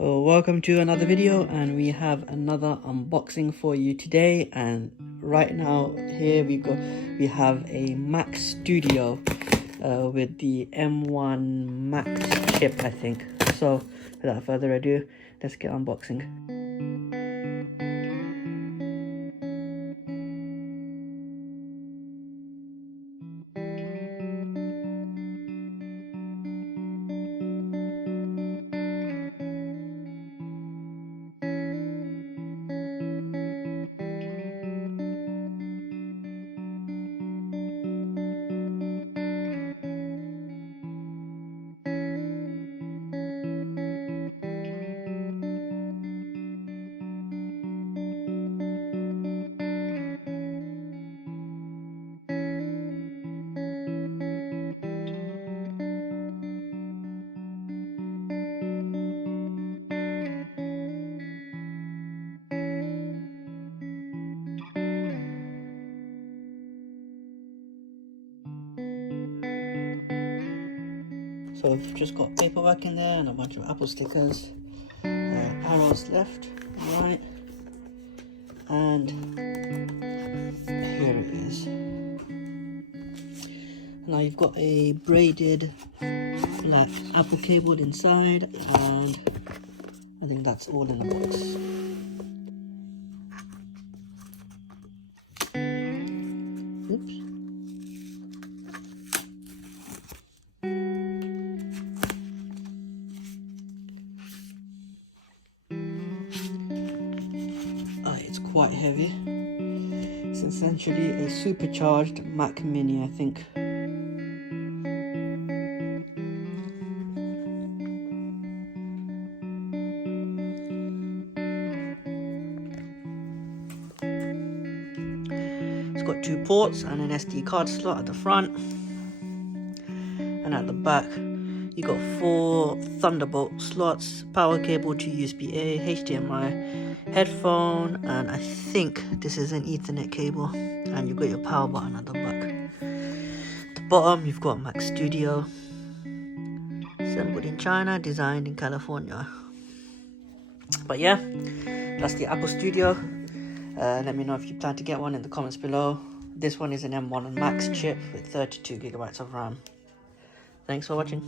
Welcome to another video, and we have another unboxing for you today. And right now here we have a Mac Studio with the M1 Max chip, I think. So without further ado, let's get unboxing. So we've just got paperwork in there and a bunch of Apple stickers, arrows left and right, and here it is. Now you've got a braided black Apple cable inside, and I think that's all in the box. Oops. It's quite heavy. It's essentially a supercharged Mac Mini, I think. It's got two ports and an SD card slot at the front, and at the back you got 4 Thunderbolt slots, power cable to USB-A, HDMI, headphone, and I think this is an Ethernet cable, and you've got your power button at the back. At the bottom you've got Mac Studio, assembled in China, designed in California. But yeah, that's the Apple Studio. Let me know if you plan to get one in the comments below. This one is an M1 Max chip with 32 GB of RAM. Thanks for watching.